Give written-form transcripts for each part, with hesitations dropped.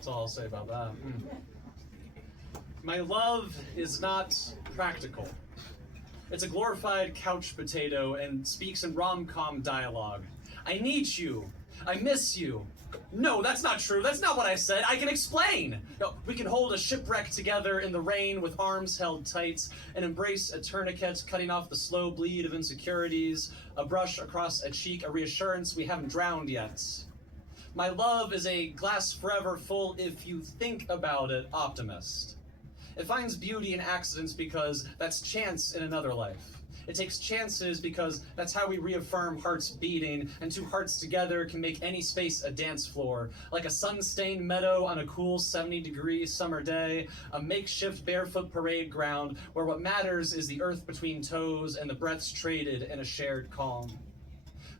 That's all I'll say about that. My love is not practical. It's a glorified couch potato and speaks in rom-com dialogue. I need you. I miss you. No, that's not true. That's not what I said. I can explain. No, we can hold a shipwreck together in the rain with arms held tight and embrace a tourniquet, cutting off the slow bleed of insecurities, a brush across a cheek, a reassurance we haven't drowned yet. My love is a glass forever full, if you think about it, optimist. It finds beauty in accidents because that's chance in another life. It takes chances because that's how we reaffirm hearts beating, and two hearts together can make any space a dance floor. Like a sun-stained meadow on a cool 70-degree summer day, a makeshift barefoot parade ground where what matters is the earth between toes and the breaths traded in a shared calm.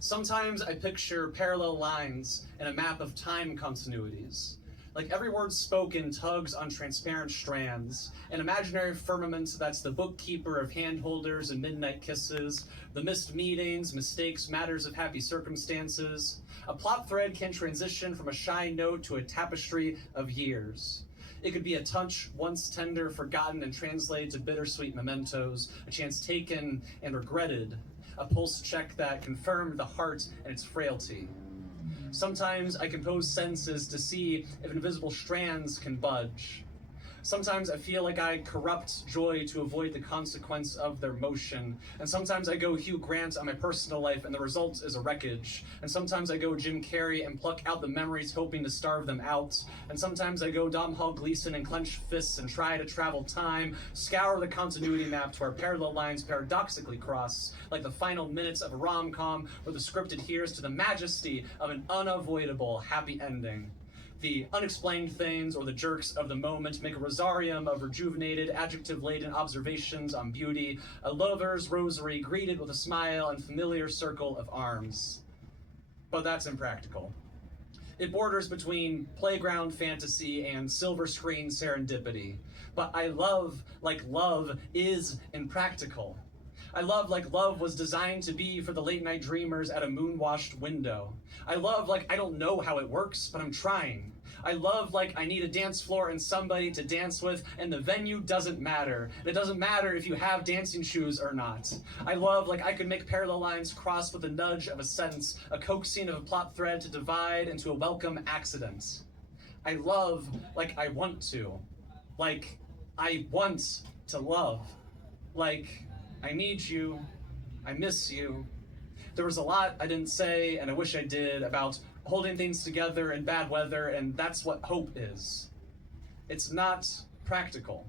Sometimes I picture parallel lines in a map of time continuities. Like every word spoken tugs on transparent strands, an imaginary firmament that's the bookkeeper of handholders and midnight kisses, the missed meetings, mistakes, matters of happy circumstances. A plot thread can transition from a shy note to a tapestry of years. It could be a touch once tender, forgotten, and translated to bittersweet mementos, a chance taken and regretted, a pulse check that confirmed the heart and its frailty. Sometimes I compose sentences to see if invisible strands can budge. Sometimes I feel like I corrupt joy to avoid the consequence of their motion. And sometimes I go Hugh Grant on my personal life and the result is a wreckage. And sometimes I go Jim Carrey and pluck out the memories hoping to starve them out. And sometimes I go Domhnall Gleeson and clench fists and try to travel time, scour the continuity map to where parallel lines paradoxically cross, like the final minutes of a rom-com where the script adheres to the majesty of an unavoidable happy ending. The unexplained things or the jerks of the moment make a rosarium of rejuvenated, adjective-laden observations on beauty, a lover's rosary greeted with a smile and familiar circle of arms. But that's impractical. It borders between playground fantasy and silver screen serendipity. But I love like love is impractical. I love like love was designed to be for the late night dreamers at a moon-washed window. I love like I don't know how it works, but I'm trying. I love like I need a dance floor and somebody to dance with, and the venue doesn't matter. It doesn't matter if you have dancing shoes or not. I love like I could make parallel lines cross with a nudge of a sentence, a coaxing of a plot thread to divide into a welcome accident. I love like I want to. Like I want to love. Like I need you, I miss you. There was a lot I didn't say, and I wish I did, about holding things together in bad weather, and that's what hope is. It's not practical,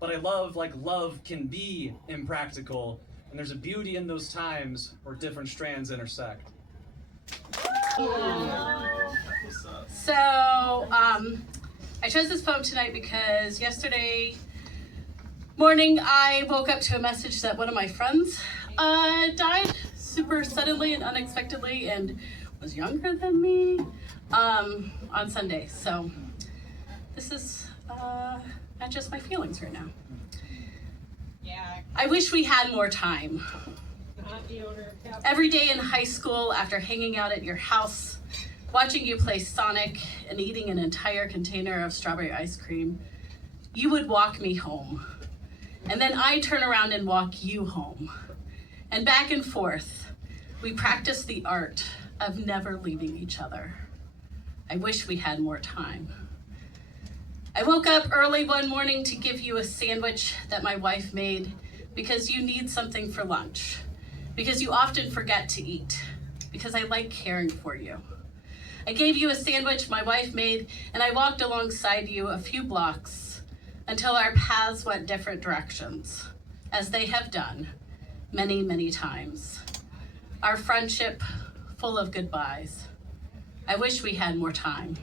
but I love like love can be impractical, and there's a beauty in those times where different strands intersect. So, I chose this poem tonight because yesterday morning I woke up to a message that one of my friends died super suddenly and unexpectedly and was younger than me on Sunday. So this is not just my feelings right now. Yeah. I wish we had more time. Every day in high school, after hanging out at your house, watching you play Sonic and eating an entire container of strawberry ice cream, you would walk me home. And then I'd turn around and walk you home. And back and forth, we practiced the art of never leaving each other. I wish we had more time. I woke up early one morning to give you a sandwich that my wife made because you need something for lunch, because you often forget to eat, because I like caring for you. I gave you a sandwich my wife made, and I walked alongside you a few blocks until our paths went different directions, as they have done many, many times. Our friendship full of goodbyes. I wish we had more time.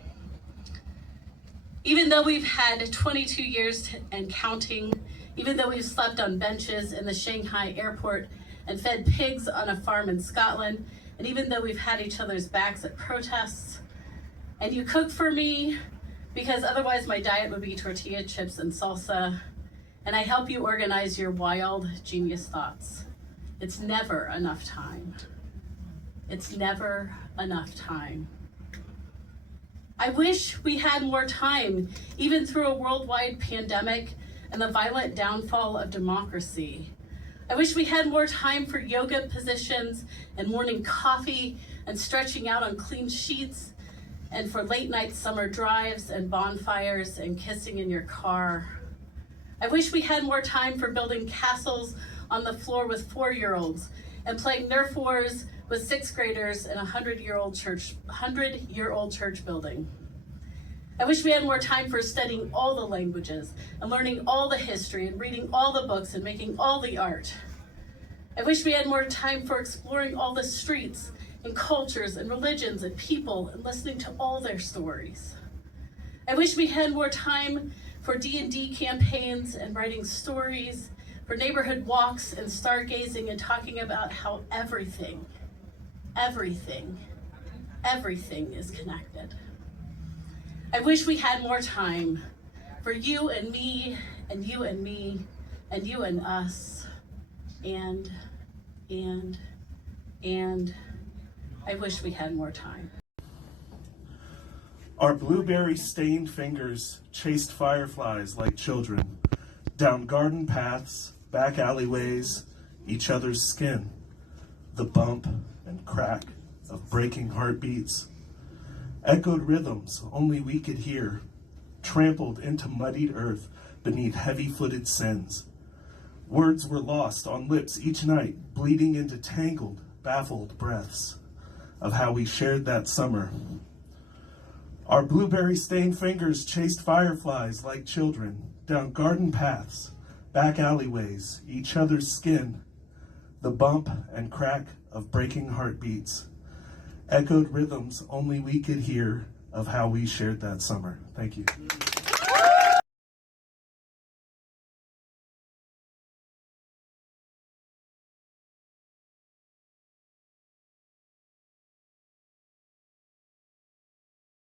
Even though we've had 22 years and counting, even though we've slept on benches in the Shanghai airport and fed pigs on a farm in Scotland, and even though we've had each other's backs at protests, and you cook for me because otherwise my diet would be tortilla chips and salsa, and I help you organize your wild, genius thoughts. It's never enough time. It's never enough time. I wish we had more time, even through a worldwide pandemic and the violent downfall of democracy. I wish we had more time for yoga positions and morning coffee and stretching out on clean sheets, and for late night summer drives and bonfires and kissing in your car. I wish we had more time for building castles on the floor with 4-year-olds and playing Nerf wars with 6th graders in a 100-year-old church building. I wish we had more time for studying all the languages and learning all the history and reading all the books and making all the art. I wish we had more time for exploring all the streets and cultures and religions and people and listening to all their stories. I wish we had more time for D&D campaigns and writing stories, for neighborhood walks and stargazing and talking about how everything is connected. I wish we had more time for you and me, and you and me, and you and us, and I wish we had more time. Our blueberry-stained fingers chased fireflies like children, down garden paths, back alleyways, each other's skin, the bump and crack of breaking heartbeats, echoed rhythms only we could hear, trampled into muddied earth beneath heavy-footed sins. Words were lost on lips each night, bleeding into tangled, baffled breaths of how we shared that summer. Our blueberry-stained fingers chased fireflies like children, down garden paths, back alleyways, each other's skin, the bump and crack of breaking heartbeats, echoed rhythms only we could hear of how we shared that summer. Thank you.